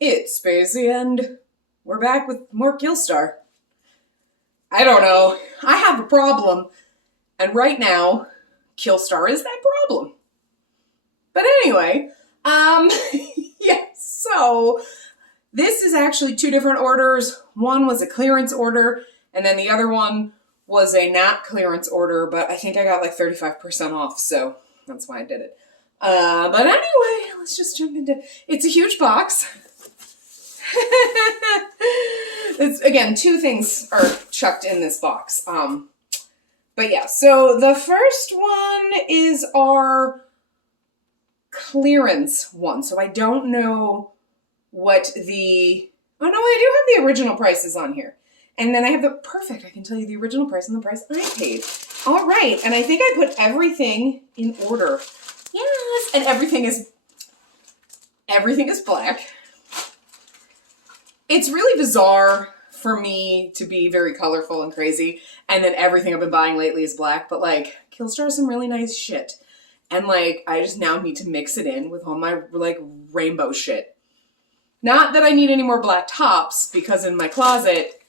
it's Spacey, and we're back with more Killstar. I don't know. I have a problem, and right now, Killstar is that problem. But anyway, yeah, so this is actually two different orders. One was a clearance order, and then the other one was a not clearance order, but I think I got like 35% off, so that's why I did it. But anyway, let's just jump into it. It's a huge box. It's, again, two things are chucked in this box. But yeah, so the first one is our clearance one. So I don't know what the... Oh, no, I do have the original prices on here. And then I have the... Perfect, I can tell you the original price and the price I paid. All right, and I think I put everything in order. Yes, and everything is black. It's really bizarre for me to be very colorful and crazy, and then everything I've been buying lately is black, but like, Killstar is some really nice shit. And like, I just now need to mix it in with all my like rainbow shit. Not that I need any more black tops, because in my closet,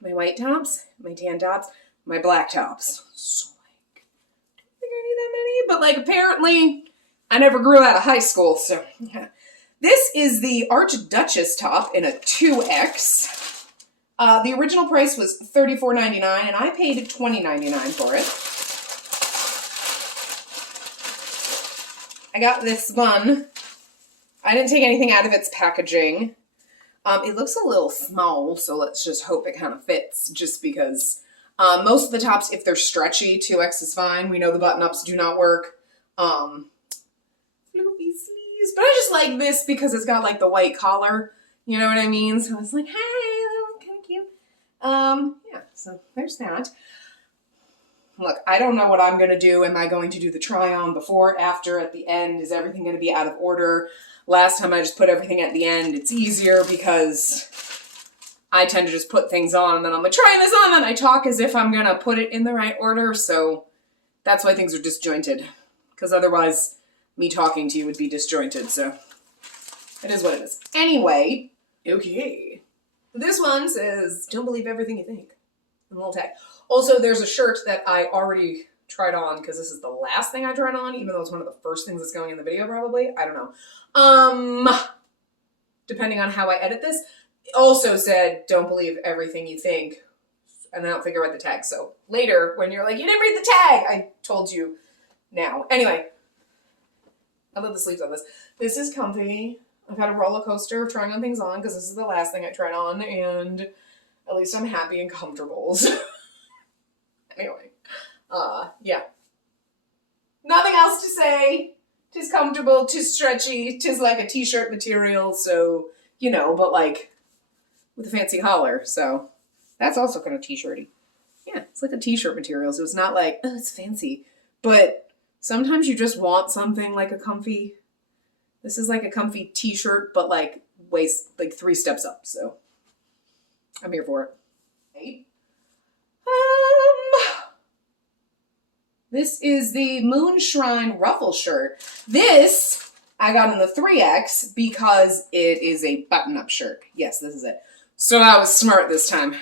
my white tops, my tan tops, my black tops. So like, I don't think I need that many, but like apparently I never grew out of high school, so yeah. This is the Duchess top in a 2X. The original price was $34.99, and I paid $20.99 for it. I got this one. I didn't take anything out of its packaging. It looks a little small, so let's just hope it kind of fits, just because most of the tops, if they're stretchy, 2X is fine. We know the button-ups do not work. Floofy sleeves. But I just like this because it's got like the white collar. You know what I mean? So it's like, hey, that looks kind of cute. Yeah, so there's that. Look, I don't know what I'm going to do. Am I going to do the try-on before, after, at the end? Is everything going to be out of order? Last time I just put everything at the end. It's easier because I tend to just put things on and then I'm like, trying this on, and then I talk as if I'm going to put it in the right order. So that's why things are disjointed. Because otherwise, me talking to you would be disjointed. So it is what it is. Anyway, okay. This one says, don't believe everything you think. A little tag. Also, there's a shirt that I already tried on because this is the last thing I tried on, even though it's one of the first things that's going in the video probably. I don't know. Depending on how I edit this. It also said, don't believe everything you think. And I don't think I read the tag. So later, when you're like, you didn't read the tag, I told you now. Anyway, I love the sleeves on this. This is comfy. I've had a roller coaster of trying on things on because this is the last thing I tried on, and at least I'm happy and comfortable. Anyway, yeah. Nothing else to say. Tis comfortable, tis stretchy, tis like a t-shirt material, so, you know, but like with a fancy collar, so that's also kind of t-shirty. Yeah, it's like a t-shirt material, so it's not like, oh, it's fancy, but sometimes you just want something like a comfy, this is like a comfy t-shirt, but like waist, like 3 steps up, so I'm here for it. Right? This is the Moonshrine Ruffle shirt. This I got in the 3X because it is a button-up shirt. Yes, this is it. So I was smart this time.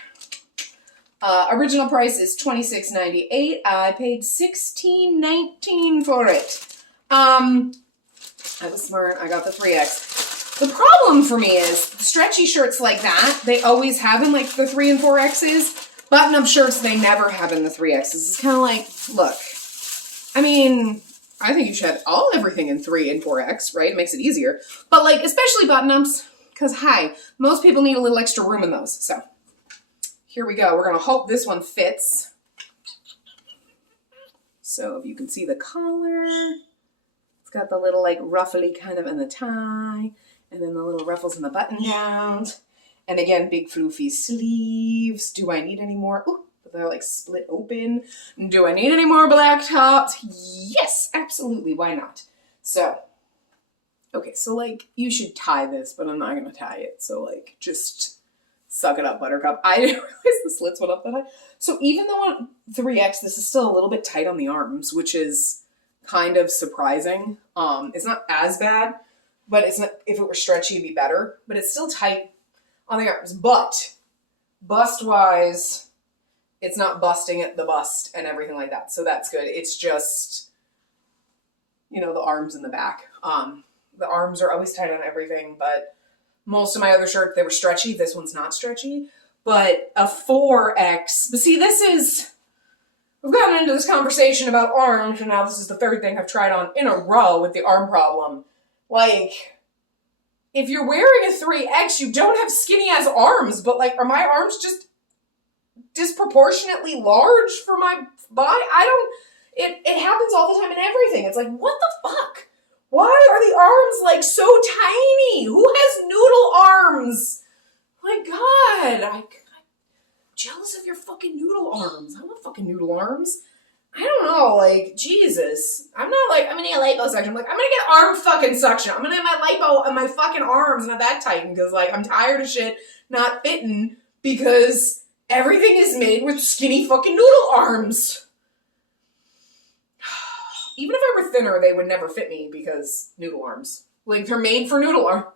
Original price is $26.98. I paid $16.19 for it. I was smart. I got the 3X. The problem for me is stretchy shirts like that, they always have in like the 3 and 4Xs. Button-up shirts, they never have in the 3Xs. It's kind of like, look, I mean, I think you should have everything in 3 and 4X, right? It makes it easier. But like, especially button-ups, because hi, most people need a little extra room in those. So here we go. We're going to hope this one fits. So if you can see the collar, it's got the little like ruffly kind of in the tie, and then the little ruffles in the button downs. And again, big floofy sleeves. Do I need any more? Ooh, they're like split open. Do I need any more black tops? Yes, absolutely. Why not? So, okay, so like you should tie this, but I'm not going to tie it. So like just suck it up, buttercup. I didn't realize the slits went up that high. So even though on 3X, this is still a little bit tight on the arms, which is kind of surprising. It's not as bad. but it's not, if it were stretchy, it'd be better. But it's still tight on the arms. But bust-wise, it's not busting at the bust and everything like that. So that's good. It's just, you know, the arms and the back. The arms are always tight on everything, but most of my other shirts, they were stretchy. This one's not stretchy. But a 4X, but see, we've gotten into this conversation about arms, and now this is the third thing I've tried on in a row with the arm problem. Like, if you're wearing a 3X, you don't have skinny ass arms, but like, are my arms just disproportionately large for my body? It happens all the time in everything. It's like, what the fuck? Why are the arms like so tiny? Who has noodle arms? My God, I'm jealous of your fucking noodle arms. I want fucking noodle arms. I don't know, like, Jesus. I'm not like, I'm gonna get liposuction. I'm like, I'm gonna get arm fucking suction. I'm gonna have my lipo on my fucking arms, not that tighten, because, like, I'm tired of shit not fitting because everything is made with skinny fucking noodle arms. Even if I were thinner, they would never fit me because noodle arms. Like, they're made for noodle arms.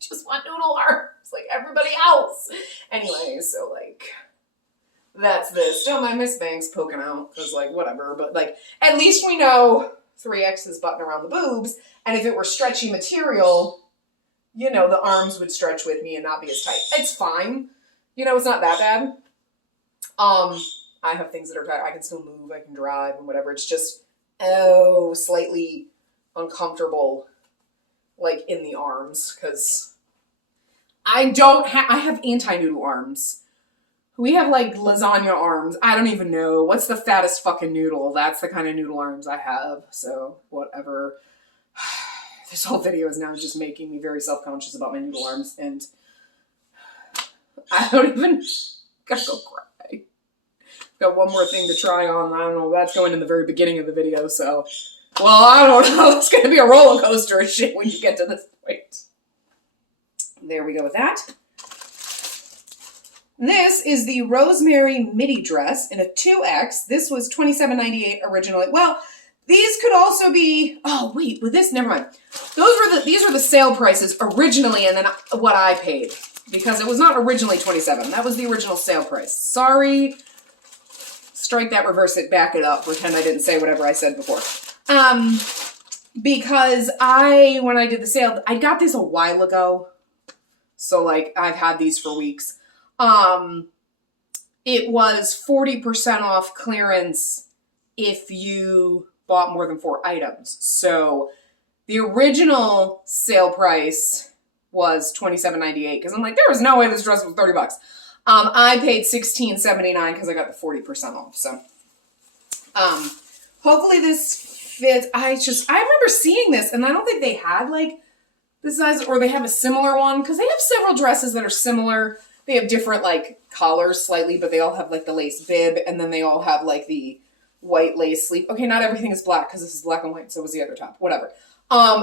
Just want noodle arms like everybody else. Anyway, so, like, that's this. Still, my Miss Banks poking out, because, like, whatever. But, like, at least we know 3X is button around the boobs, and if it were stretchy material, you know, the arms would stretch with me and not be as tight. It's fine. You know, it's not that bad. I have things that are tight. I can still move, I can drive, and whatever. It's just, slightly uncomfortable, like, in the arms, because I have anti-noodle arms. We have, like, lasagna arms. I don't even know. What's the fattest fucking noodle? That's the kind of noodle arms I have. So, whatever. This whole video is now just making me very self-conscious about my noodle arms, and I don't even... gotta go cry. Got one more thing to try on. I don't know. That's going in the very beginning of the video, so... Well, I don't know. It's gonna be a roller coaster of shit when you get to this point. There we go with that. This is the Rosemary midi dress in a 2X. This was $27.98 originally. Well, these could also be... Oh, wait. With this, never mind. These are the sale prices originally, and then what I paid. Because it was not originally $27. That was the original sale price. Sorry. Strike that, reverse it, back it up. Pretend I didn't say whatever I said before. Because when I did the sale, I got this a while ago. So, like, I've had these for weeks. It was 40% off clearance if you bought more than 4 items. So, the original sale price was $27.98 because I'm like, there was no way this dress was $30. I paid $16.79 because I got the 40% off. So, hopefully this fits. I remember seeing this, and I don't think they had, like, this size, or they have a similar one, because they have several dresses that are similar. They have different, like, collars slightly, but they all have, like, the lace bib, and then they all have, like, the white lace sleeve. Okay, not everything is black, because this is black and white, so was the other top. Whatever.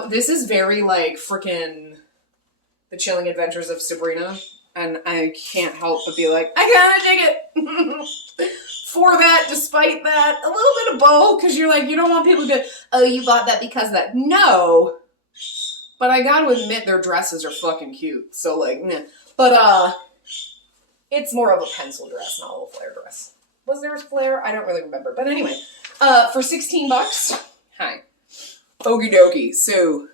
This is very, like, frickin' The Chilling Adventures of Sabrina, and I can't help but be like, I kinda dig it! For that, despite that, a little bit of both, because you're like, you don't want people to go, oh, you bought that because of that. No! But I gotta admit, their dresses are fucking cute. So, like, nah. But, it's more of a pencil dress, not a little flare dress. Was there a flare? I don't really remember. But anyway, for $16, hi. Okie dokie. So,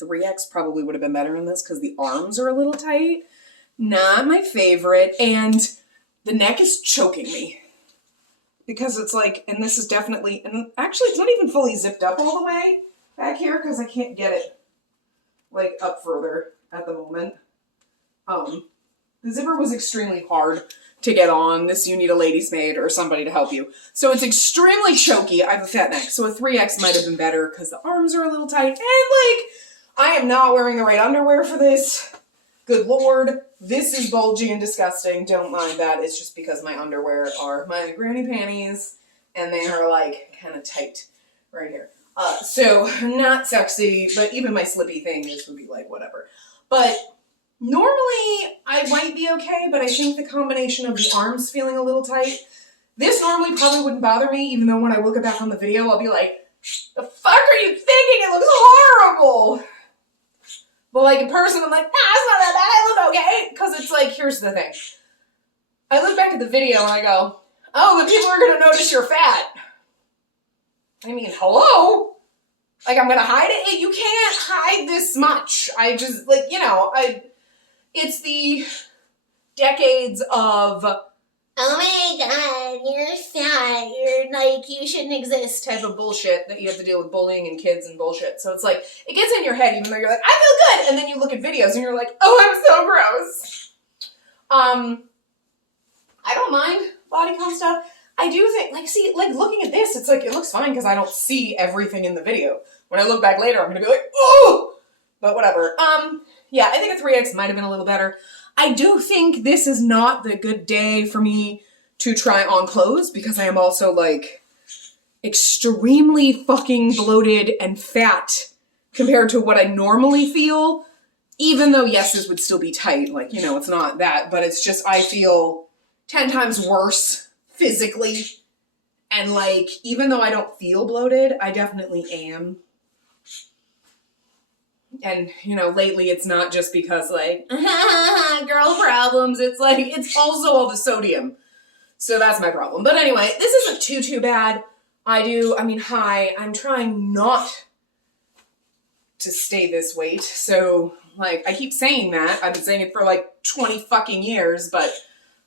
3X probably would have been better in this, because the arms are a little tight. Not my favorite. And the neck is choking me. Because it's like, and this is definitely, and actually it's not even fully zipped up all the way back here, because I can't get it, like, up further at the moment. The zipper was extremely hard to get on. This, you need a lady's maid or somebody to help you. So it's extremely choky. I have a fat neck, so a 3X might have been better because the arms are a little tight. And, like, I am not wearing the right underwear for this. Good Lord. This is bulgy and disgusting. Don't mind that. It's just because my underwear are my granny panties, and they are, like, kind of tight right here. So, not sexy, but even my slippy thing would be like, whatever. But normally, I might be okay, but I think the combination of the arms feeling a little tight, this normally probably wouldn't bother me, even though when I look back on the video, I'll be like, the fuck are you thinking? It looks horrible! But like in person, I'm like, nah, it's not that bad. I look okay. Because it's like, here's the thing. I look back at the video and I go, oh, the people are going to notice you're fat. I mean, hello? Like, I'm going to hide it? You can't hide this much. I just, like, you know, it's the decades of, oh my God, you're fat, you're like, you shouldn't exist type of bullshit that you have to deal with bullying and kids and bullshit. So it's like, it gets in your head even though you're like, I feel good. And then you look at videos and you're like, oh, I'm so gross. I don't mind bodycon stuff. I do think, like, see, like, looking at this, it's like, it looks fine because I don't see everything in the video. When I look back later, I'm going to be like, oh! But whatever. Yeah, I think a 3X might have been a little better. I do think this is not the good day for me to try on clothes because I am also, like, extremely fucking bloated and fat compared to what I normally feel. Even though, yes, this would still be tight. Like, you know, it's not that. But it's just, I feel 10 times worse physically. And, like, even though I don't feel bloated, I definitely am. And, you know, lately it's not just because, like, girl problems. It's like, it's also all the sodium. So that's my problem. But anyway, this isn't too bad. I'm trying not to stay this weight. So, like, I keep saying that. I've been saying it for, like, 20 fucking years. But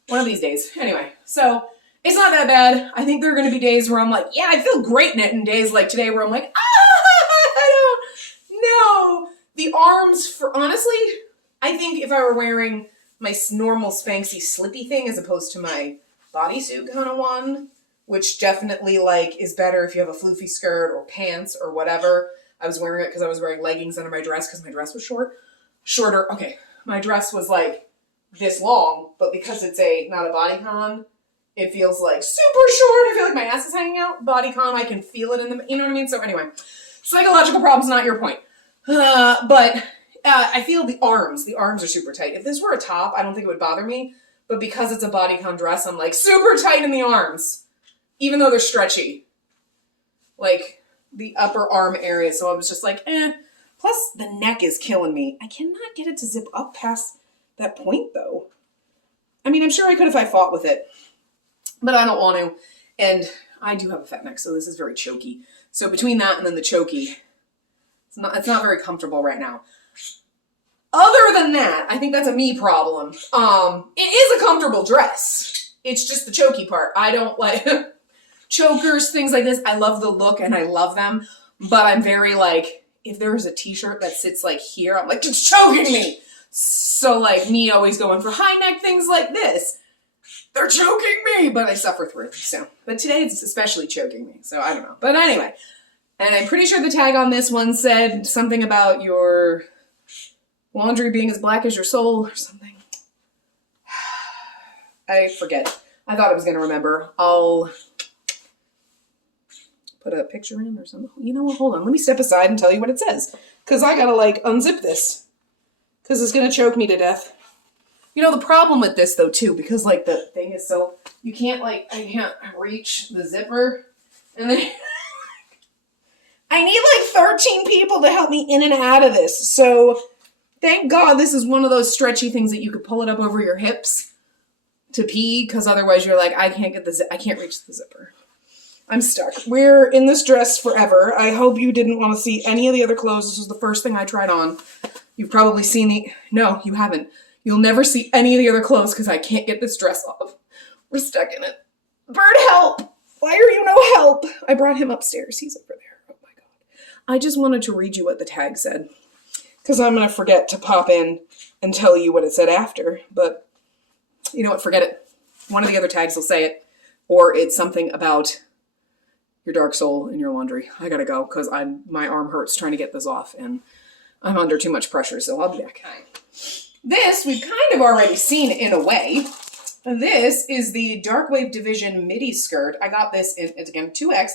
one of these days. Anyway, so it's not that bad. I think there are going to be days where I'm like, yeah, I feel great in it. And days like today where I'm like, I don't know. The arms, for honestly, I think if I were wearing my normal Spanxy slippy thing as opposed to my bodysuit kind of one, which definitely, like, is better if you have a floofy skirt or pants or whatever. I was wearing it because I was wearing leggings under my dress because my dress was shorter. Okay, my dress was, like, this long, but because it's not a bodycon, it feels, like, super short. I feel like my ass is hanging out. Bodycon, I can feel it in the, you know what I mean? So anyway, psychological problems, not your point. But I feel the arms are super tight. If this were a top, I don't think it would bother me. But because it's a bodycon dress, I'm like super tight in the arms, even though they're stretchy. Like the upper arm area. So I was just like, eh. Plus the neck is killing me. I cannot get it to zip up past that point though. I mean, I'm sure I could if I fought with it, but I don't want to. And I do have a fat neck, so this is very choky. So between that and then the choky, it's not very comfortable right now. Other than that, I think that's a me problem. It is a comfortable dress. It's just the choky part. I don't like chokers, things like this. I love the look and I love them, but I'm very like, if there was a t-shirt that sits like here, I'm like, it's choking me. So like me always going for high neck things like this, they're choking me, but I suffer through. So, but today it's especially choking me. So I don't know. But anyway. And I'm pretty sure the tag on this one said something about your laundry being as black as your soul or something. I forget. I thought I was going to remember. I'll put a picture in or something. You know what? Hold on. Let me step aside and tell you what it says. Because I got to, like, unzip this. Because it's going to choke me to death. You know, the problem with this, though, too, because, like, the thing is so... You can't, like... I can't reach the zipper. And then... I need like 13 people to help me in and out of this. So thank God this is one of those stretchy things that you could pull it up over your hips to pee, because otherwise you're like, I can't reach the zipper. I'm stuck. We're in this dress forever. I hope you didn't want to see any of the other clothes. This was the first thing I tried on. You've probably seen no, you haven't. You'll never see any of the other clothes because I can't get this dress off. We're stuck in it. Bird, help! Why are you no help? I brought him upstairs. He's over there. I just wanted to read you what the tag said, because I'm going to forget to pop in and tell you what it said after, but you know what, forget it. One of the other tags will say it, or it's something about your dark soul in your laundry. I gotta go, because my arm hurts trying to get this off, and I'm under too much pressure, so I'll be back. This we've kind of already seen in a way. This is the Dark Wave Division Midi Skirt. I got this in, it's again, 2X.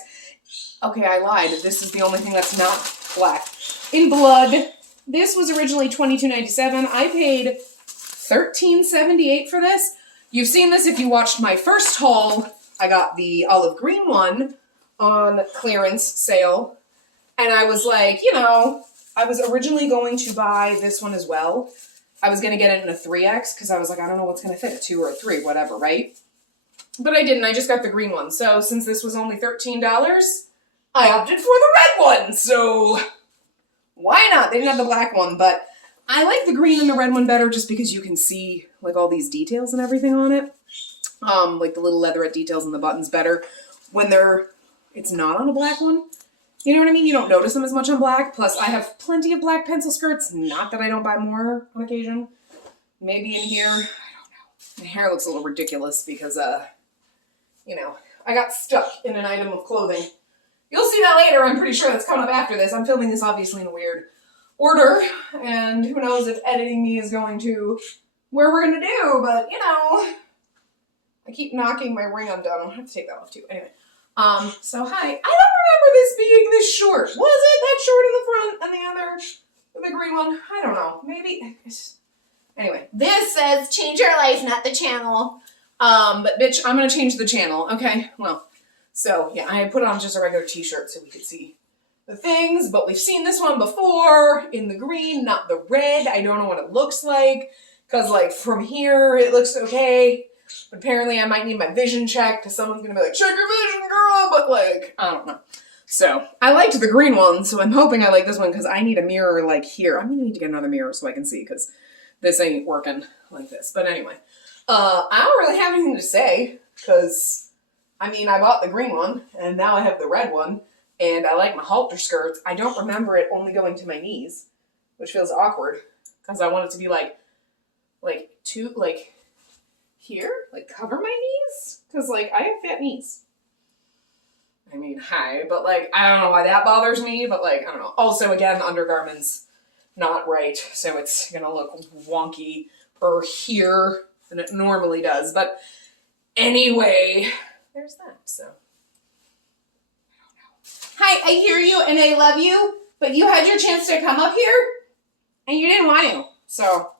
Okay, I lied. This is the only thing that's not black. In blood. This was originally $22.97. I paid $13.78 for this. You've seen this if you watched my first haul. I got the olive green one on clearance sale. And I was like, you know, I was originally going to buy this one as well. I was going to get it in a 3X because I was like, I don't know what's going to fit, a 2 or a 3, whatever, right? But I didn't. I just got the green one. So since this was only $13, I opted for the red one. So why not? They didn't have the black one, but I like the green and the red one better just because you can see like all these details and everything on it. Like the little leatherette details and the buttons better when it's not on a black one. You know what I mean? You don't notice them as much on black. Plus, I have plenty of black pencil skirts. Not that I don't buy more on occasion. Maybe in here, I don't know. My hair looks a little ridiculous because, you know, I got stuck in an item of clothing. You'll see that later. I'm pretty sure that's coming up after this. I'm filming this obviously in a weird order, and who knows if editing me is going to where we're going to do, but, you know, I keep knocking my ring undone. I'll have to take that off too. Anyway. So hi. I don't remember this being this short. Was it that short in the front and the other, the green one? I don't know. Maybe. Anyway, this says change your life, not the channel. But bitch, I'm going to change the channel. Okay. Well, so yeah, I put on just a regular t-shirt so we could see the things, but we've seen this one before in the green, not the red. I don't know what it looks like because like from here it looks okay. But apparently I might need my vision checked because someone's going to be like, check your vision, girl, but like, I don't know. So, I liked the green one, so I'm hoping I like this one because I need a mirror like here. I'm going to need to get another mirror so I can see because this ain't working like this. But anyway, I don't really have anything to say because, I mean, I bought the green one and now I have the red one and I like my halter skirts. I don't remember it only going to my knees, which feels awkward because I want it to be like here, like cover my knees, because like I have fat knees. I mean, hi, but like I don't know why that bothers me, but like I don't know. Also, again, undergarments not right, so it's gonna look wonky here than it normally does. But anyway, there's that. So I don't know. Hi, I hear you and I love you, but you had your chance to come up here and you didn't want to, so.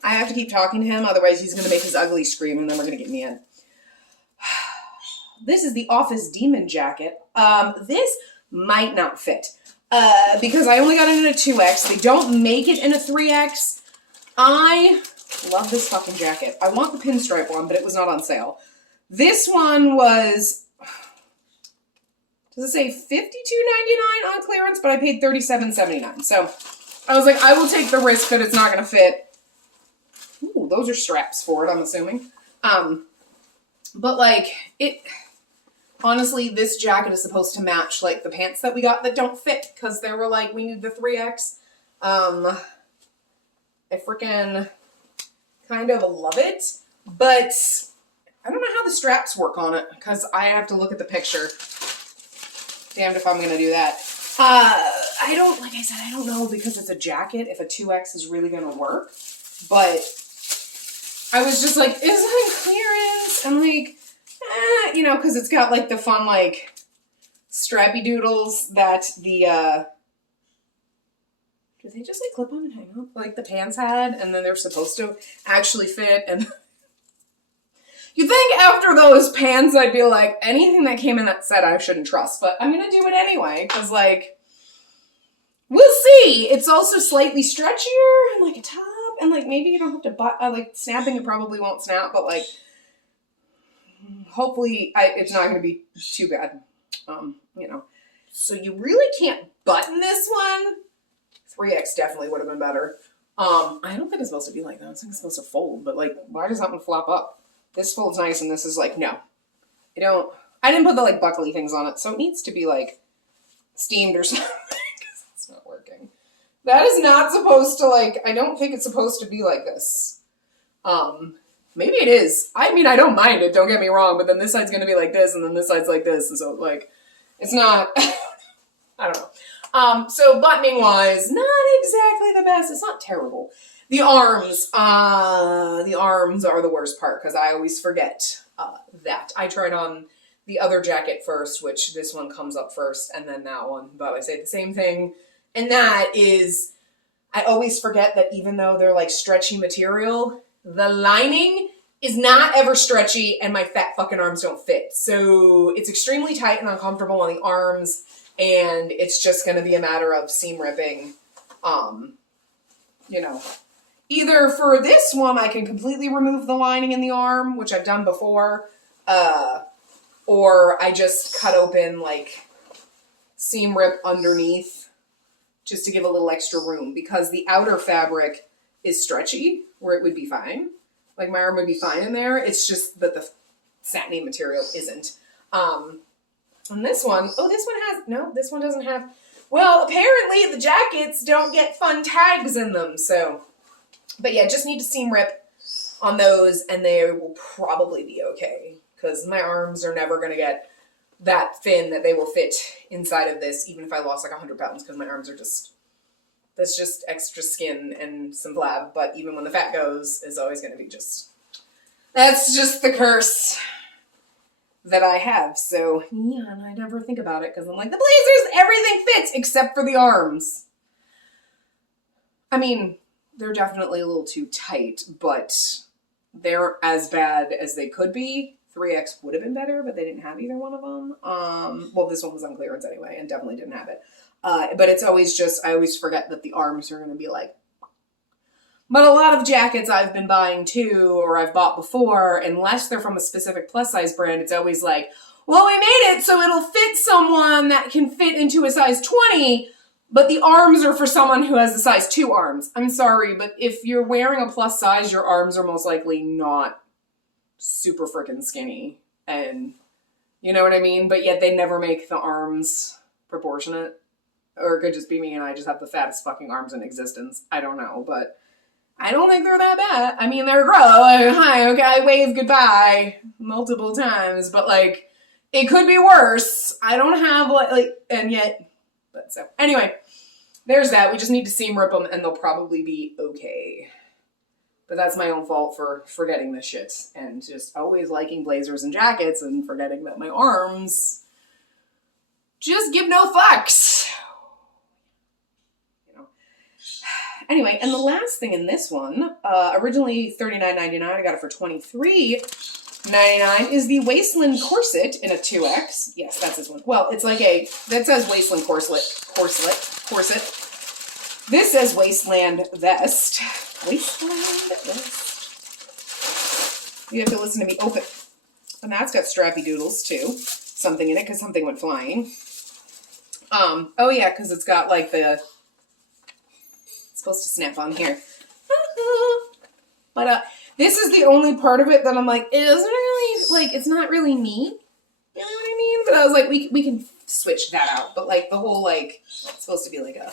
I have to keep talking to him, otherwise he's going to make his ugly scream, and then we're going to get me in. This is the Office Demon jacket. This might not fit, because I only got it in a 2X. They don't make it in a 3X. I love this fucking jacket. I want the pinstripe one, but it was not on sale. This one was, does it say $52.99 on clearance, but I paid $37.79. So I was like, I will take the risk that it's not going to fit. Ooh, those are straps for it, I'm assuming. But like, honestly, this jacket is supposed to match like the pants that we got that don't fit because they were like, we need the 3X. I freaking kind of love it, but I don't know how the straps work on it because I have to look at the picture. Damned if I'm going to do that. I don't, like I said, I don't know because it's a jacket if a 2X is really going to work, but I was just like, is it clearance? And like, you know, because it's got like the fun, like, strappy doodles that the, do they just like clip on and hang up? Like the pants had, and then they're supposed to actually fit, and you think after those pants I'd be like, anything that came in that set I shouldn't trust, but I'm gonna do it anyway, because like, we'll see. It's also slightly stretchier and like a top. And, like, maybe you don't have to, like, snapping it probably won't snap, but, like, hopefully it's not going to be too bad, you know. So you really can't button this one. 3X definitely would have been better. I don't think it's supposed to be like that. I think it's supposed to fold, but, like, why does that one flop up? This folds nice, and this is, like, no. I didn't put the, like, buckly things on it, so it needs to be, like, steamed or something, because it's not working. That is not supposed to, like, I don't think it's supposed to be like this. Maybe it is. I mean, I don't mind it, don't get me wrong, but then this side's going to be like this, and then this side's like this, and so, like, it's not, I don't know. So buttoning-wise, not exactly the best. It's not terrible. The arms are the worst part, because I always forget that. I tried on the other jacket first, which this one comes up first, and then that one, but I say the same thing. And that is, I always forget that even though they're like stretchy material, the lining is not ever stretchy and my fat fucking arms don't fit. So it's extremely tight and uncomfortable on the arms and it's just going to be a matter of seam ripping You know, either for this one, I can completely remove the lining in the arm, which I've done before, or I just cut open, like, seam rip underneath just to give a little extra room, because the outer fabric is stretchy, where it would be fine. Like, my arm would be fine in there. It's just that the satiny material isn't. And this one, oh, this one has, no, this one doesn't have, well, apparently the jackets don't get fun tags in them, so. But yeah, just need to seam rip on those, and they will probably be okay, because my arms are never going to get that thin that they will fit inside of this, even if I lost like 100 pounds, because my arms are just, that's just extra skin and some flab. But even when the fat goes, it's always going to be just, that's just the curse that I have. So yeah, and I never think about it, because I'm like, the blazers, everything fits except for the arms. I mean, they're definitely a little too tight, but they're as bad as they could be. 3X would have been better, but they didn't have either one of them. Well, this one was on clearance anyway, and definitely didn't have it. But it's always just, I always forget that the arms are going to be like. But a lot of jackets I've been buying too, or I've bought before, unless they're from a specific plus size brand, it's always like, well, we made it so it'll fit someone that can fit into a size 20, but the arms are for someone who has a size 2 arms. I'm sorry, but if you're wearing a plus size, your arms are most likely not super freaking skinny. And you know what I mean? But yet they never make the arms proportionate. Or it could just be me and I just have the fattest fucking arms in existence. I don't know, but I don't think they're that bad. I mean, they're gross. Like, hi, okay, I wave goodbye multiple times, but like, it could be worse. I don't have like, and yet, but so anyway, there's that. We just need to seam rip them, and they'll probably be okay. But that's my own fault for forgetting this shit and just always liking blazers and jackets and forgetting that my arms just give no fucks. Anyway, and the last thing in this one, originally $39.99, I got it for $23.99, is the Wasteland Corset in a 2X. Yes, that's this one. Well, it's like a, that says Wasteland Corset. This says Wasteland Vest. Wasteland Vest. You have to listen to me open. And that's got strappy doodles, too. Something in it, because something went flying. Oh yeah, because it's got like the, supposed to snap on here. But this is the only part of it that I'm like, it doesn't really, like, it's not really me. You know what I mean? But I was like, we can switch that out. But like the whole, like, it's supposed to be like a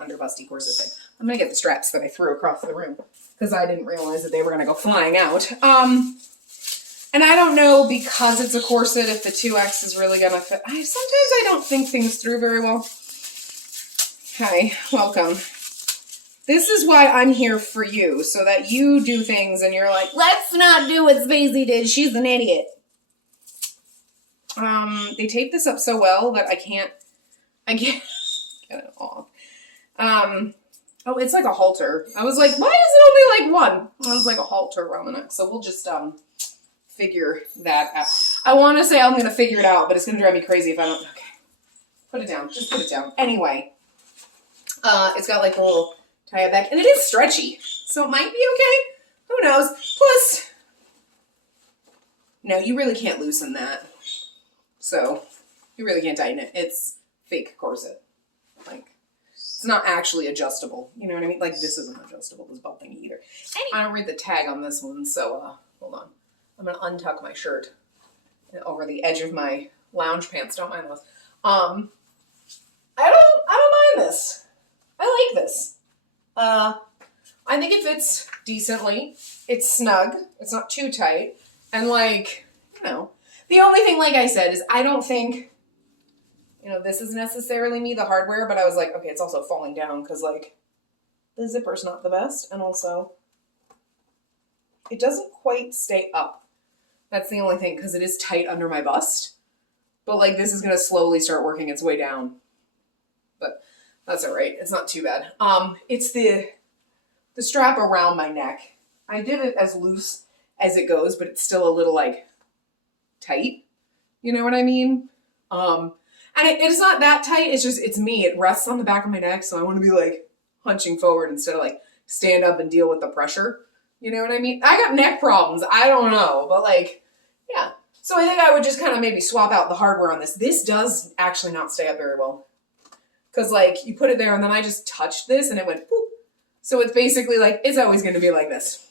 underbusty corset thing. I'm gonna get the straps that I threw across the room, because I didn't realize that they were gonna go flying out. And I don't know, because it's a corset, if the 2X is really gonna fit. Sometimes I don't think things through very well. Hi, welcome. This is why I'm here for you, so that you do things and you're like, let's not do what Spacey did. She's an idiot. They taped this up so well that I can't get it off. Oh, it's like a halter. I was like, why is it only like one? It was like a halter around the neck. So we'll just, figure that out. I want to say I'm going to figure it out, but it's going to drive me crazy if I don't. Okay. Put it down. Just put it down. Anyway. It's got like a little tie back, and it is stretchy, so it might be okay. Who knows? Plus, no, you really can't loosen that. So, you really can't tighten it. It's fake corset. Like, it's not actually adjustable. You know what I mean? Like, this isn't adjustable, this belt thing either. I don't read the tag on this one, so, hold on. I'm gonna untuck my shirt over the edge of my lounge pants. Don't mind those. I don't mind this. I like this. I think it fits decently. It's snug. It's not too tight. And like, you know, the only thing, like I said, is I don't think, you know, this is necessarily me, the hardware, but I was like, okay, it's also falling down because like the zipper's not the best. And also it doesn't quite stay up. That's the only thing, because it is tight under my bust. But like this is going to slowly start working its way down. But that's all right. It's not too bad. It's the strap around my neck. I did it as loose as it goes, but it's still a little like tight. You know what I mean? And it's not that tight. It's just, it's me. It rests on the back of my neck. So I want to be like hunching forward instead of like stand up and deal with the pressure. You know what I mean? I got neck problems. I don't know, but like, yeah. So I think I would just kind of maybe swap out the hardware on this. This does actually not stay up very well. Because like you put it there and then I just touched this and it went poop. So it's basically like, it's always going to be like this.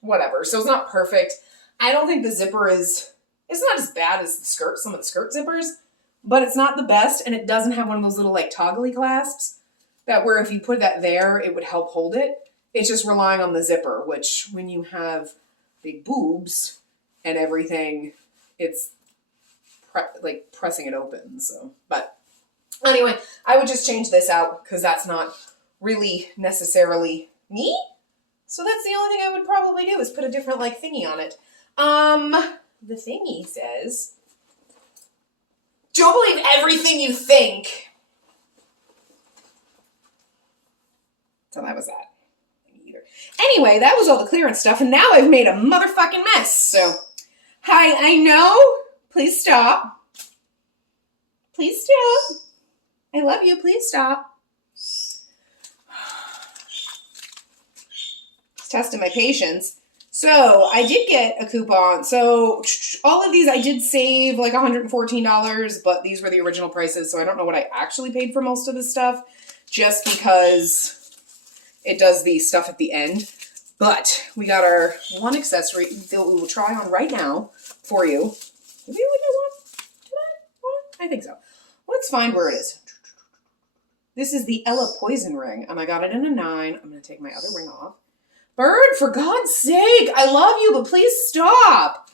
Whatever. So it's not perfect. I don't think the zipper it's not as bad as the skirt, some of the skirt zippers, but it's not the best. And it doesn't have one of those little like toggly clasps that where if you put that there, it would help hold it. It's just relying on the zipper, which when you have big boobs and everything, it's like pressing it open. So, but anyway, I would just change this out because that's not really necessarily me. So that's the only thing I would probably do is put a different like thingy on it. The thingy says, don't believe everything you think. So that was that. Anyway, that was all the clearance stuff, and now I've made a motherfucking mess. So, hi, I know. Please stop. Please stop. I love you. Please stop. It's testing my patience. So, I did get a coupon. So, all of these I did save like $114, but these were the original prices, so I don't know what I actually paid for most of this stuff, just because it does the stuff at the end. But we got our one accessory that we will try on right now for you. Did we only get one? Did I? I think so. Let's find where it is. This is the Ella Poison Ring, and I got it in a 9. I'm going to take my other ring off. Bird, for God's sake, I love you, but please stop.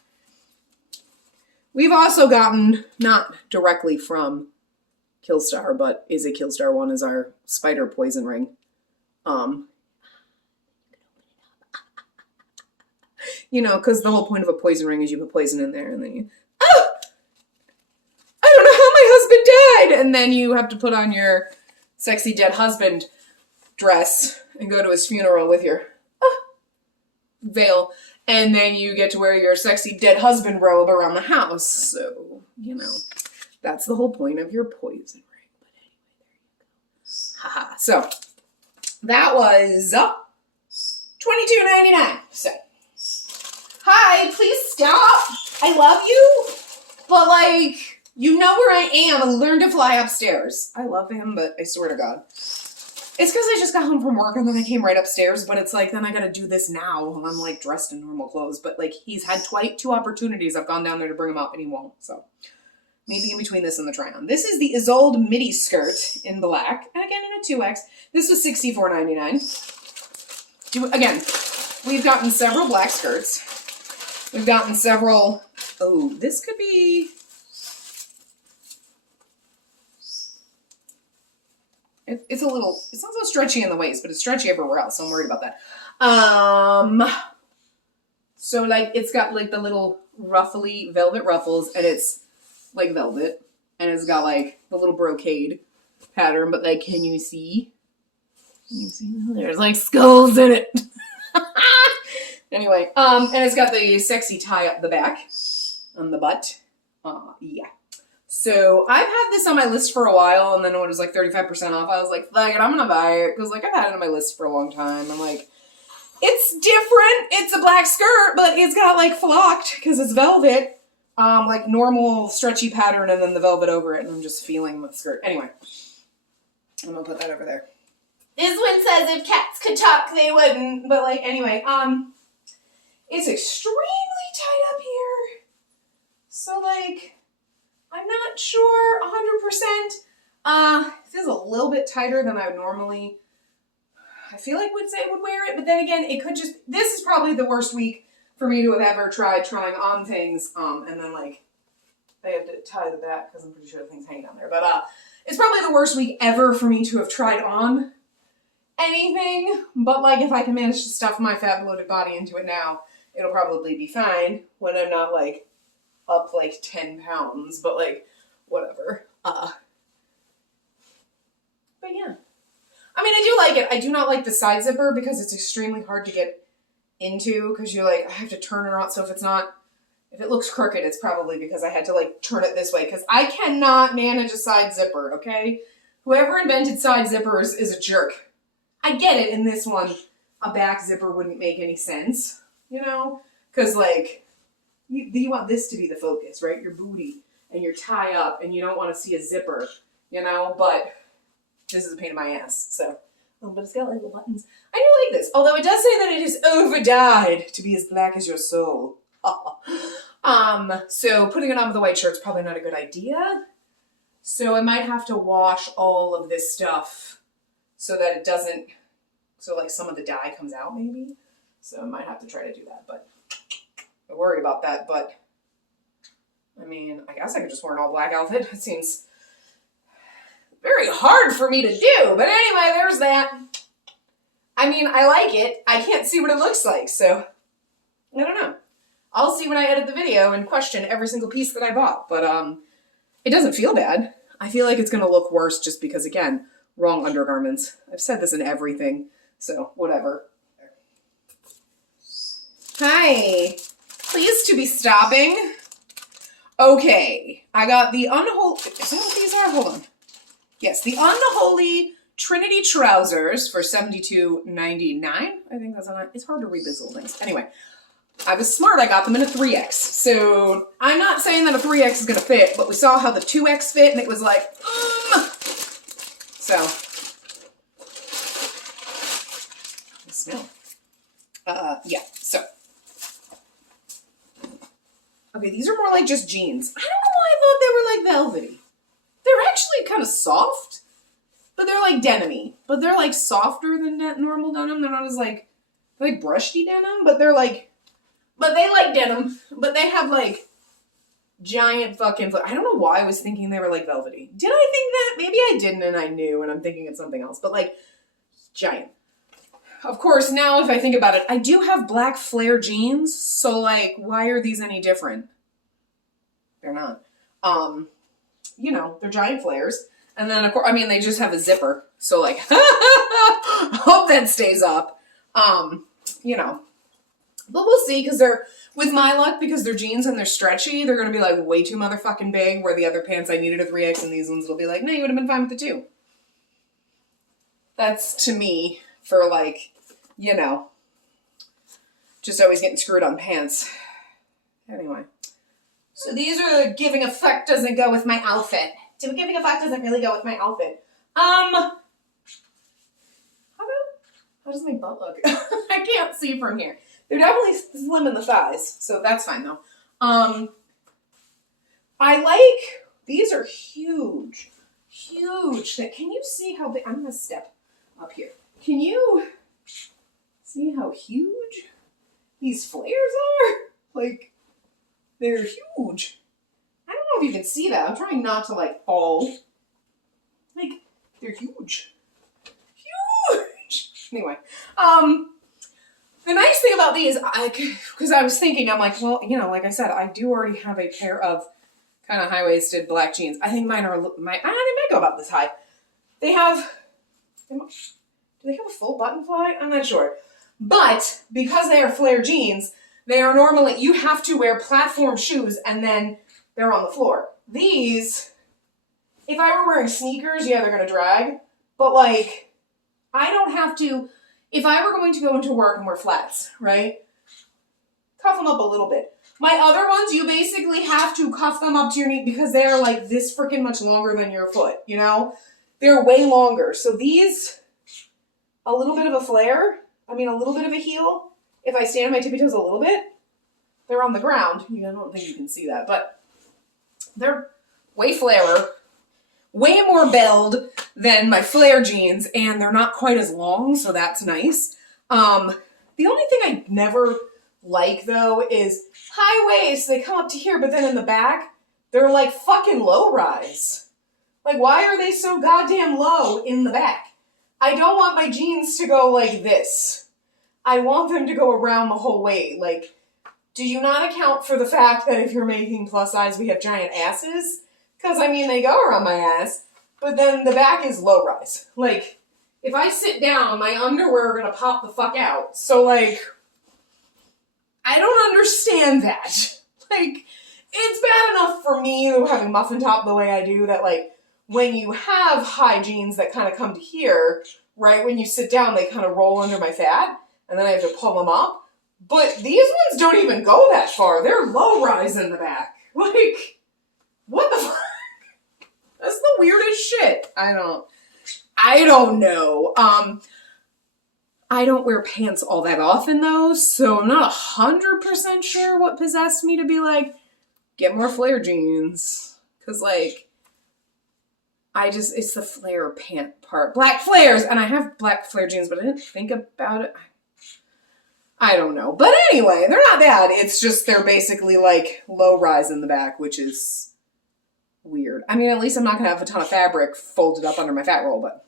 We've also gotten, not directly from Killstar, but is a Killstar one, is our spider poison ring. You know, because the whole point of a poison ring is you put poison in there and then you, oh, I don't know how my husband died. And then you have to put on your sexy dead husband dress and go to his funeral with your veil. And then you get to wear your sexy dead husband robe around the house. So, you know, that's the whole point of your poison ring. But anyway, there you go. Haha. So, that was $22.99. So, hi, please stop. I love you, but like, you know where I am and learn to fly upstairs. I love him, but I swear to God. It's because I just got home from work and then I came right upstairs, but it's like, then I gotta do this now when I'm like dressed in normal clothes. But like, he's had 2 opportunities. I've gone down there to bring him up and he won't. So maybe in between this and the try-on. This is the Isolde Midi Skirt in black. And again, in a 2X. This was $64.99. Again, we've gotten several black skirts. We've gotten several, oh, this could be, it's a little, it's not so stretchy in the waist, but it's stretchy everywhere else, so I'm worried about that. So like, it's got like the little ruffly velvet ruffles, and it's like velvet, and it's got like the little brocade pattern, but like, can you see? Can you see? There's like skulls in it. Anyway, and it's got the sexy tie up the back on the butt. Yeah. So I've had this on my list for a while, and then when it was like 35% off, I was like, fuck it, I'm gonna buy it. Because like, I've had it on my list for a long time. I'm like, it's different. It's a black skirt, but it's got like flocked because it's velvet. Like normal stretchy pattern and then the velvet over it, and I'm just feeling the skirt. Anyway, I'm gonna put that over there. This one says if cats could talk, they wouldn't. But like, anyway, it's extremely tight up here. So like, I'm not sure 100%. This is a little bit tighter than I would normally, I feel like would say would wear it. But then again, it could just, this is probably the worst week for me to have ever tried trying on things. And then like, I have to tie the back because I'm pretty sure the thing's hanging down there. But it's probably the worst week ever for me to have tried on anything. But like, if I can manage to stuff my fat bloated body into it now, it'll probably be fine when I'm not like up like 10 pounds, but like whatever. But yeah, I mean, I do like it. I do not like the side zipper because it's extremely hard to get into because you're like, I have to turn it around. So if it looks crooked, it's probably because I had to like turn it this way because I cannot manage a side zipper. Okay. Whoever invented side zippers is a jerk. I get it, in this one, a back zipper wouldn't make any sense, you know? Because, like, you want this to be the focus, right? Your booty and your tie up, and you don't want to see a zipper, you know? But this is a pain in my ass, so. Oh, but it's got like little buttons. I do like this, although it does say that it is over-dyed to be as black as your soul. So putting it on with the white shirt's probably not a good idea. So I might have to wash all of this stuff so that it doesn't, so like some of the dye comes out maybe. So I might have to try to do that, but I worry about that. But I mean, I guess I could just wear an all black outfit. It seems very hard for me to do, but anyway, there's that. I mean, I like it. I can't see what it looks like, so I don't know. I'll see when I edit the video and question every single piece that I bought, but it doesn't feel bad. I feel like it's going to look worse just because, again, wrong undergarments. I've said this in everything, so whatever. Hi. Pleased to be stopping. Okay, I got the unholy, is that what these are? Hold on. Yes, the unholy Trinity trousers for $72.99. I think that's on it. It's hard to read these little things. Anyway, I was smart. I got them in a 3X. So I'm not saying that a 3X is going to fit, but we saw how the 2X fit, and it was like, So, the smell. Yeah, so. Okay, these are more like just jeans. I don't know why I thought they were like velvety. They're actually kind of soft, but they're like denim-y. But they're like softer than normal denim. They're not as like, they're like brushy denim, but they're like, but they like denim, but they have like giant fucking, I don't know why I was thinking they were like velvety. Did I think that? Maybe I didn't and I knew and I'm thinking it's something else, but like giant. Of course, now if I think about it, I do have black flare jeans, so like, why are these any different? They're not. You know, they're giant flares. And then, of course, I mean, they just have a zipper. So, like, hope that stays up. You know. But we'll see, because they're, with my luck, because they're jeans and they're stretchy, they're going to be, like, way too motherfucking big, where the other pants I needed a 3X, and these ones will be like, no, you would have been fine with the 2. That's, to me, for, like, you know, just always getting screwed on pants. Anyway. So these are the giving effect doesn't go with my outfit. Giving effect doesn't really go with my outfit. How does my butt look? I can't see from here. They're definitely slim in the thighs, so that's fine though. I like, these are huge. Huge. Can you see how big, I'm gonna step up here. Can you see how huge these flares are? Like, they're huge. I don't know if you can see that. I'm trying not to, like, fall. Like, they're huge. Huge! Anyway, the nice thing about these, because I was thinking, I'm like, well, you know, like I said, I do already have a pair of kind of high-waisted black jeans. I think mine are, they might go about this high. Do they have a full button fly? I'm not sure. But, because they are flare jeans, they are normally, you have to wear platform shoes and then they're on the floor. These, if I were wearing sneakers, yeah, they're going to drag. But like, I don't have to, if I were going to go into work and wear flats, right? Cuff them up a little bit. My other ones, you basically have to cuff them up to your knee because they are like this freaking much longer than your foot, you know? They're way longer. So these, a little bit of a flare, a little bit of a heel. If I stand on my tippy toes a little bit, they're on the ground. I don't think you can see that, but they're way flarer, way more belled than my flare jeans, and they're not quite as long, so that's nice. The only thing I never like, though, is high waist. They come up to here, but then in the back, they're like fucking low rise. Like, why are they so goddamn low in the back? I don't want my jeans to go like this. I want them to go around the whole way. Like, do you not account for the fact that if you're making plus size, we have giant asses? Because, they go around my ass, but then the back is low rise. Like, if I sit down, my underwear are going to pop the fuck out. So, like, I don't understand that. Like, it's bad enough for me having muffin top the way I do that, like, when you have high jeans that kind of come to here, right when you sit down, they kind of roll under my fat, and then I have to pull them up. But these ones don't even go that far. They're low rise in the back. Like, what the fuck? That's the weirdest shit. I don't know. I don't wear pants all that often though, so I'm not 100% sure what possessed me to be like, get more flare jeans. Cause like, it's the flare pant part. Black flares, and I have black flare jeans, but I didn't think about it. I don't know. But anyway, they're not bad. It's just they're basically like low rise in the back, which is weird. I mean, at least I'm not going to have a ton of fabric folded up under my fat roll, but...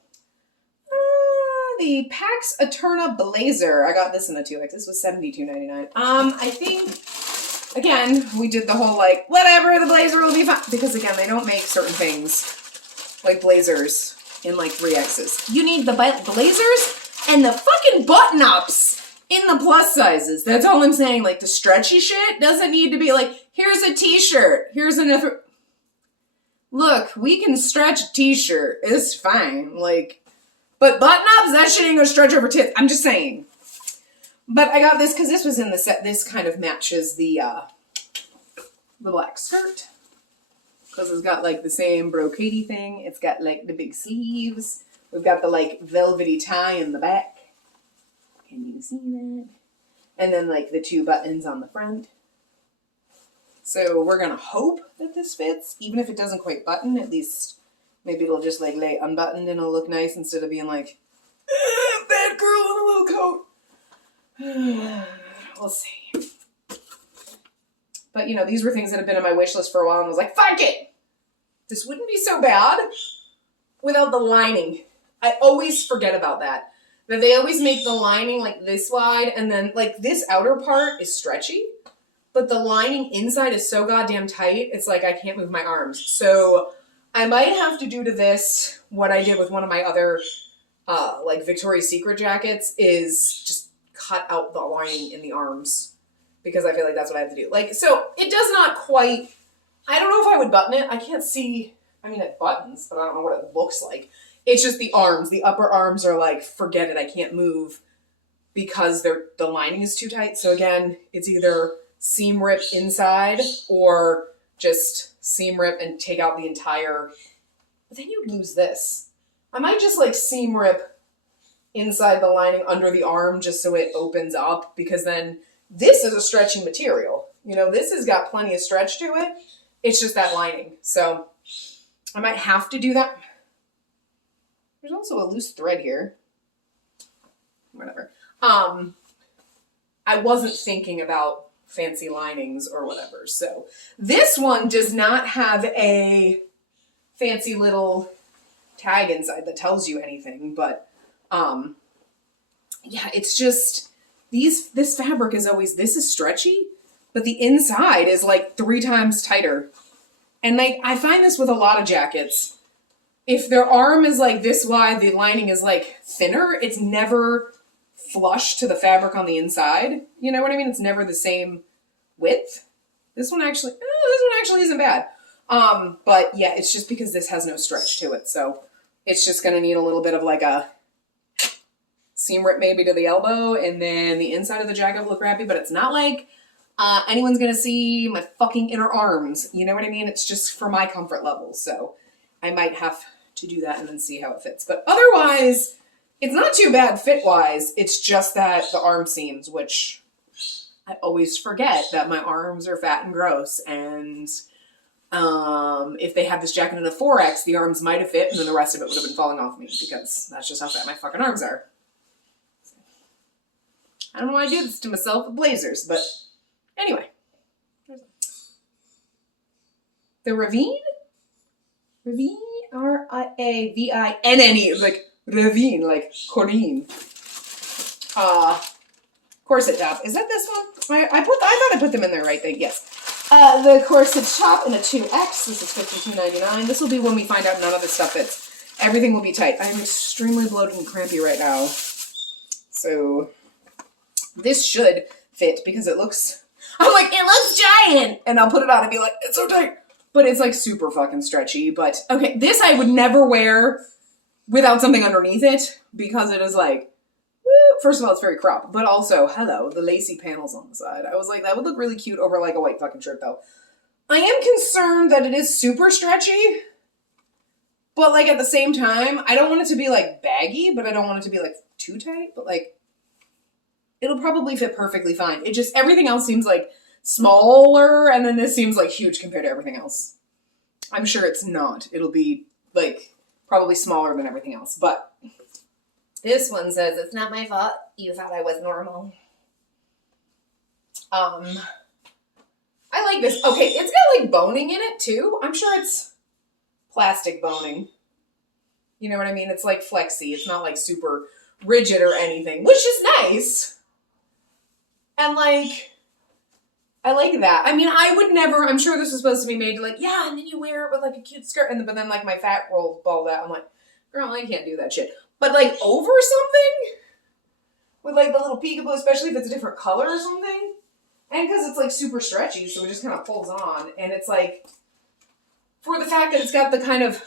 the Pax Eterna Blazer. I got this in a 2X. This was $72.99. I think, again, we did the whole like, whatever, the blazer will be fine. Because again, they don't make certain things like blazers in like 3Xs. You need the blazers and the fucking button-ups in the plus sizes. That's all I'm saying. Like, the stretchy shit doesn't need to be like, here's a t-shirt. Here's another... Look, we can stretch a t-shirt. It's fine. Like... But button-ups, that shit ain't gonna stretch over tits. I'm just saying. But I got this because this was in the set. This kind of matches the black skirt. Because it's got like the same brocadey thing. It's got like the big sleeves. We've got the like velvety tie in the back. Can you see that? And then like the 2 buttons on the front. So we're gonna hope that this fits. Even if it doesn't quite button, at least... maybe it'll just like lay unbuttoned and it'll look nice instead of being like, bad girl in a little coat. We'll see. But you know, these were things that have been on my wish list for a while and I was like, fuck it! This wouldn't be so bad without the lining. I always forget about that. That they always make the lining like this wide and then like this outer part is stretchy, but the lining inside is so goddamn tight, it's like I can't move my arms. So I might have to do to this what I did with one of my other, like, Victoria's Secret jackets, is just cut out the lining in the arms. Because I feel like that's what I have to do. Like, so, it does not quite... I don't know if I would button it. I can't see... I mean, it buttons, but I don't know what it looks like. It's just the arms. The upper arms are like, forget it, I can't move. Because the lining is too tight. So, again, it's either seam rip inside, or... just seam rip and take out the entire... But then you'd lose this. I might just like seam rip inside the lining under the arm just so it opens up, because then this is a stretchy material. You know, this has got plenty of stretch to it. It's just that lining. So I might have to do that. There's also a loose thread here. Whatever. I wasn't thinking about fancy linings or whatever. So this one does not have a fancy little tag inside that tells you anything, but yeah, it's just this fabric is always, this is stretchy, but the inside is like 3 times tighter. And like, I find this with a lot of jackets. If their arm is like this wide, the lining is like thinner, it's never flush to the fabric on the inside. You know what I mean? It's never the same width. This one actually isn't bad. But yeah, it's just because this has no stretch to it. So it's just going to need a little bit of like a seam rip maybe to the elbow, and then the inside of the jacket will look wrappy, but it's not like anyone's going to see my fucking inner arms. You know what I mean? It's just for my comfort level. So I might have to do that and then see how it fits. But otherwise, it's not too bad fit-wise. It's just that the arm seams, which I always forget that my arms are fat and gross. And if they had this jacket in a 4X, the arms might have fit, and then the rest of it would have been falling off me, because that's just how fat my fucking arms are. I don't know why I do this to myself with blazers, but anyway. The Ravine? Ravine? R-I-A-V-I-N-N-E. Like Ravine, like Corinne. Corset top. Is that this one? I thought I put them in there right thing. Yes. The corset top in a 2X. This is $52.99. This will be when we find out none of this stuff fits. Everything will be tight. I am extremely bloated and crampy right now. So this should fit because it looks... I'm like, it looks giant! And I'll put it on and be like, it's so tight. But it's like super fucking stretchy. But okay, this I would never wear without something underneath it, because it is like, woo, first of all, it's very cropped, but also, hello, the lacy panels on the side. I was like, that would look really cute over like a white fucking shirt though. I am concerned that it is super stretchy, but like at the same time, I don't want it to be like baggy, but I don't want it to be like too tight, but like, it'll probably fit perfectly fine. It just, everything else seems like smaller, and then this seems like huge compared to everything else. I'm sure it's not. It'll be like probably smaller than everything else, but this one says, it's not my fault. You thought I was normal. I like this. Okay, it's got like boning in it too. I'm sure it's plastic boning. You know what I mean? It's like flexy. It's not like super rigid or anything, which is nice. And like, I like that. I mean, I would never, I'm sure this was supposed to be made to like, yeah, and then you wear it with like a cute skirt, and but then like my fat rolls balled out. I'm like, girl, I can't do that shit. But like over something with like the little peekaboo, especially if it's a different color or something. And because it's like super stretchy, so it just kind of pulls on. And it's like, for the fact that it's got the kind of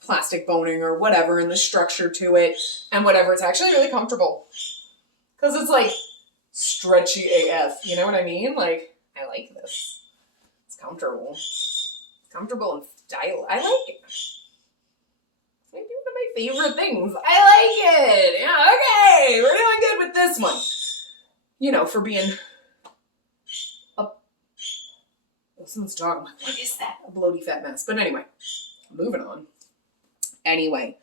plastic boning or whatever and the structure to it and whatever, it's actually really comfortable. Because it's like stretchy AF, you know what I mean? Like, I like this. It's comfortable. It's comfortable and style. I like it. It's maybe one of my favorite things. I like it. Yeah, okay. We're doing good with this one. You know, for being someone's dog. I'm like, what is that? A bloaty fat mess. But anyway, moving on. Anyway.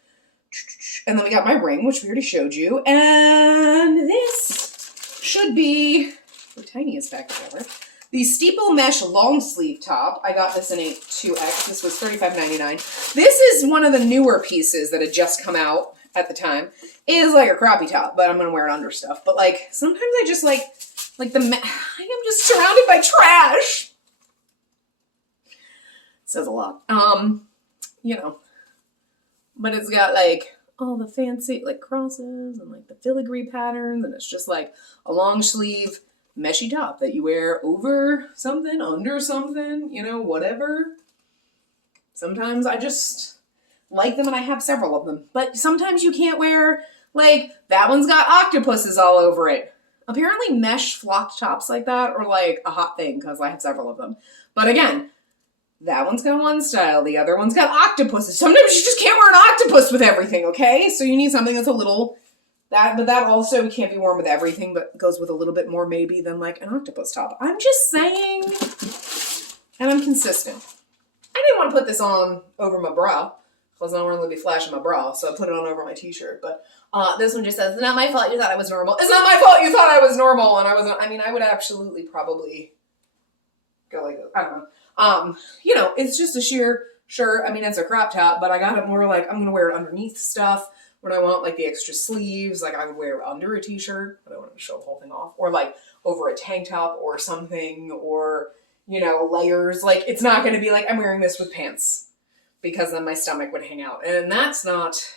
And then we got my ring, which we already showed you. And this should be the tiniest package ever. The Steeple Mesh long sleeve top. I got this in a 2X. This was $35.99. This is one of the newer pieces that had just come out at the time. It is like a crappy top, but I'm going to wear it under stuff. But like, sometimes I just like I am just surrounded by trash. Says a lot. You know, but it's got like all the fancy like crosses and like the filigree patterns, and it's just like a long sleeve meshy top that you wear over something, under something, you know, whatever. Sometimes I just like them and I have several of them, but sometimes you can't wear, like, that one's got octopuses all over it. Apparently mesh flocked tops like that are like a hot thing because I have several of them. But again, that one's got one style, the other one's got octopuses. Sometimes you just can't wear an octopus with everything, okay? So you need something that's a little, but that also can't be worn with everything, but goes with a little bit more maybe than like an octopus top. I'm just saying, and I'm consistent. I didn't want to put this on over my bra, because I don't want to be flashing my bra, so I put it on over my t-shirt, but this one just says, it's not my fault you thought I was normal. It's not my fault you thought I was normal, and I wasn't. I mean, I would absolutely probably go like this. I don't know. You know, it's just a sheer shirt. I mean, it's a crop top, but I got it more like, I'm going to wear it underneath stuff when I want like the extra sleeves. Like I would wear it under a t-shirt, but I wanted to show the whole thing off. Or like over a tank top or something, or, you know, layers. Like it's not going to be like I'm wearing this with pants because then my stomach would hang out. And that's not,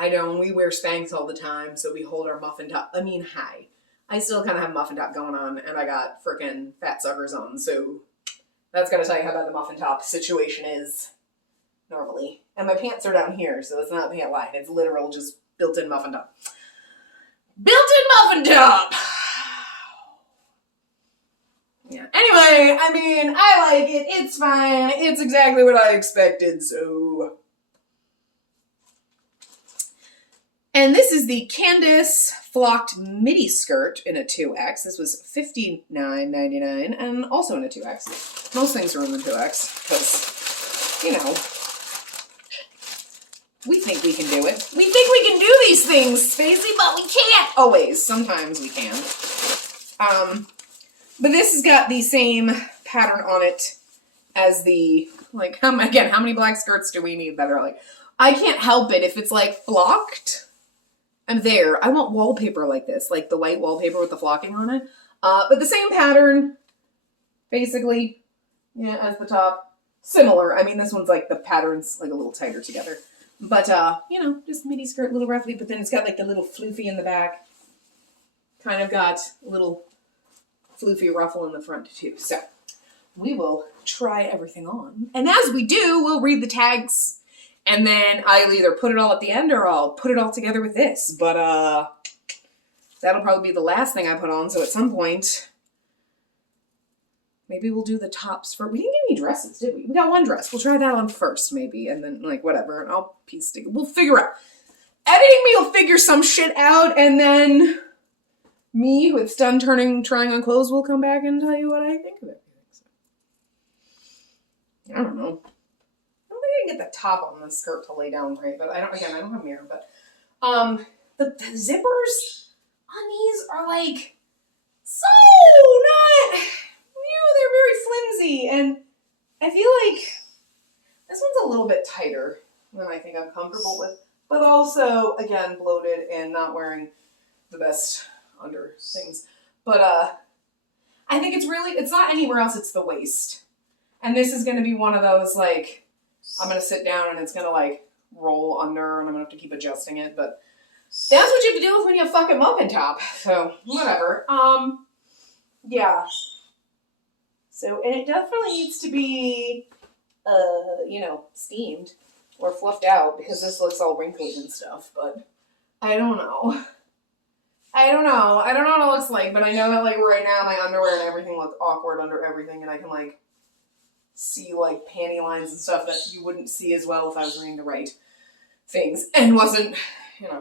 we wear Spanx all the time, so we hold our muffin top. I mean, hi. I still kind of have muffin top going on, and I got frickin' fat suckers on, so that's going to tell you how bad the muffin top situation is normally. And my pants are down here, so it's not a pant line. It's literal just built-in muffin top. Built-in muffin top! Yeah. Anyway, I mean, I like it. It's fine. It's exactly what I expected, so. And this is the Candace Flocked Midi Skirt in a 2X. This was $59.99 and also in a 2X. Most things are in the 2X because, you know, we think we can do it. We think we can do these things, Spacey, but we can't always. Sometimes we can. But this has got the same pattern on it as the, like, how many black skirts do we need that are like, I can't help it if it's like flocked. I'm there. I want wallpaper like this, like the white wallpaper with the flocking on it. But the same pattern, basically, yeah, as the top. Similar. I mean, this one's like the pattern's like a little tighter together. But, you know, just midi skirt, little ruffly, but then it's got like the little floofy in the back. Kind of got a little floofy ruffle in the front too. So we will try everything on. And as we do, we'll read the tags And then I'll either put it all at the end or I'll put it all together with this. But that'll probably be the last thing I put on. So at some point, maybe we'll do the tops for. We didn't get any dresses, did we? We got one dress. We'll try that on first, maybe, and then like whatever. And I'll piece together. We'll figure out. Editing me will figure some shit out, and then me, who it's done trying on clothes, will come back and tell you what I think of it. I don't know. I don't think I can get the top on the skirt to lay down right, but I don't have a mirror, but the zippers on these are like so not, they're very flimsy, and I feel like this one's a little bit tighter than I think I'm comfortable with, but also, again, bloated and not wearing the best under things. But I think it's not anywhere else, it's the waist. And this is going to be one of those, like, I'm going to sit down and it's going to, like, roll under and I'm going to have to keep adjusting it. But that's what you have to deal with when you have fucking muffin top. So, whatever. Yeah. So, and it definitely needs to be, steamed or fluffed out because this looks all wrinkly and stuff. But I don't know. I don't know what it looks like, but I know that, like, right now my underwear and everything look awkward under everything, and I can, like, see, like, panty lines and stuff that you wouldn't see as well if I was reading the right things and wasn't,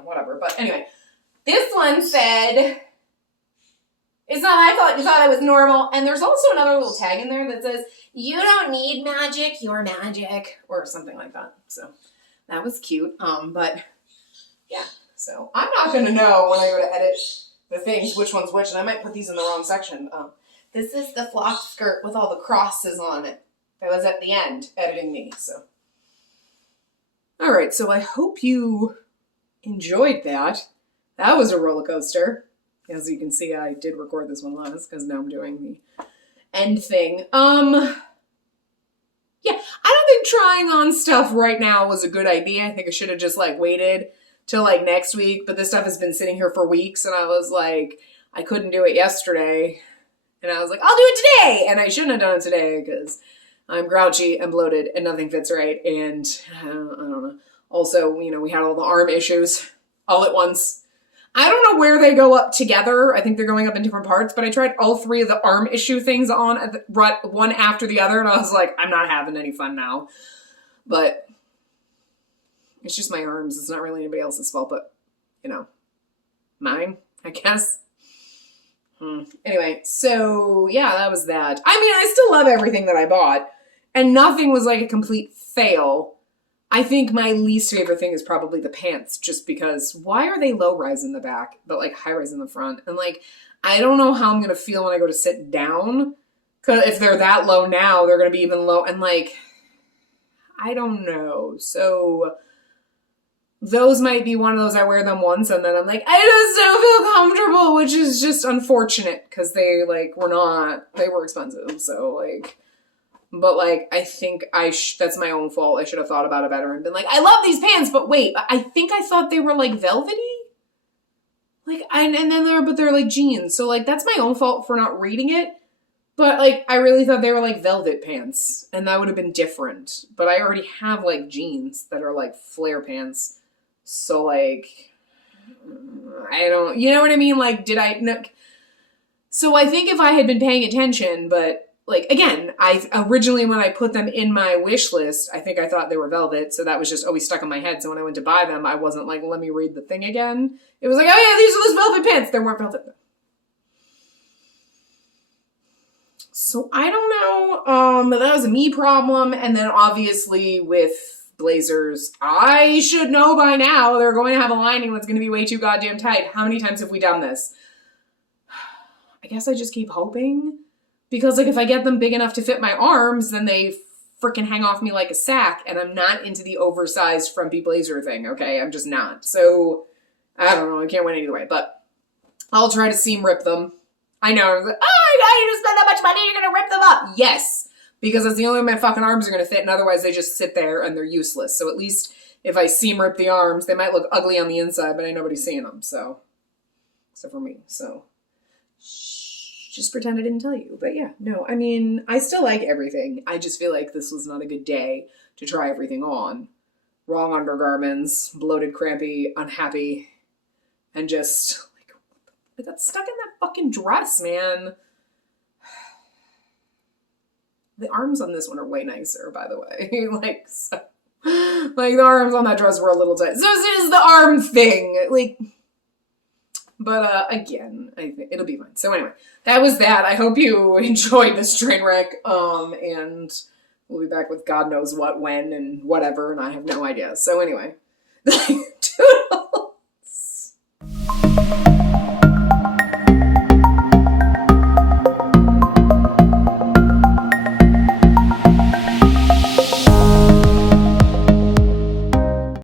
whatever. But anyway, this one said, it's not my fault you thought I was normal. And there's also another little tag in there that says, you don't need magic, you're magic, or something like that. So that was cute. But yeah, so I'm not going to know when I go to edit the things, which one's which, and I might put these in the wrong section. This is the flock skirt with all the crosses on it. That was at the end, editing me, so. All right, so I hope you enjoyed that. That was a roller coaster. As you can see, I did record this one last, because now I'm doing the end thing. Yeah, I don't think trying on stuff right now was a good idea. I think I should have just, like, waited till, like, next week, but this stuff has been sitting here for weeks, and I was like, I couldn't do it yesterday, and I was like, I'll do it today, and I shouldn't have done it today, because I'm grouchy and bloated and nothing fits right. And I don't know. Also, we had all the arm issues all at once. I don't know where they go up together. I think they're going up in different parts, but I tried all three of the arm issue things on one after the other. And I was like, I'm not having any fun now, but it's just my arms. It's not really anybody else's fault, but mine, I guess. Anyway, so yeah, that was that. I mean, I still love everything that I bought. And nothing was like a complete fail. I think my least favorite thing is probably the pants, just because why are they low rise in the back, but like high rise in the front? And like, I don't know how I'm going to feel when I go to sit down. Because if they're that low now, they're going to be even low. And like, I don't know. So those might be one of those I wear them once and then I'm like, I just don't feel comfortable, which is just unfortunate because they were expensive. So like, but like, I think that's my own fault. I should have thought about it better and been like, I love these pants, but wait, I think I thought they were like velvety. Like, but they're like jeans. So like, that's my own fault for not reading it. But like, I really thought they were like velvet pants and that would have been different. But I already have like jeans that are like flare pants. So like, I don't, you know what I mean? Like, so I think if I had been paying attention, but like, again, I originally, when I put them in my wish list, I think I thought they were velvet. So that was just always stuck in my head. So when I went to buy them, I wasn't like, let me read the thing again. It was like, oh yeah, these are those velvet pants. They weren't velvet. So I don't know. That was a me problem. And then obviously with blazers, I should know by now they're going to have a lining that's going to be way too goddamn tight. How many times have we done this? I guess I just keep hoping. Because, like, if I get them big enough to fit my arms, then they freaking hang off me like a sack, and I'm not into the oversized frumpy blazer thing, okay? I'm just not. So, I don't know. I can't win either way, but I'll try to seam rip them. I know. I was like, oh, you just spend that much money, you're going to rip them up. Yes, because that's the only way my fucking arms are going to fit, and otherwise they just sit there and they're useless. So at least if I seam rip the arms, they might look ugly on the inside, but ain't nobody seeing them, so. Except for me, so. Just pretend I didn't tell you. But yeah, no, I mean, I still like everything. I just feel like this was not a good day to try everything on. wrong undergarments, bloated, crampy, unhappy, and just like I got stuck in that fucking dress, man. The arms on this one are way nicer, by the way. Like, so, like the arms on that dress were a little tight. So it is the arm thing, like. But again, I think it'll be fine. So anyway, that was that. I hope you enjoyed this train wreck. And we'll be back with God knows what, when, and whatever, and I have no idea. So anyway, toodles.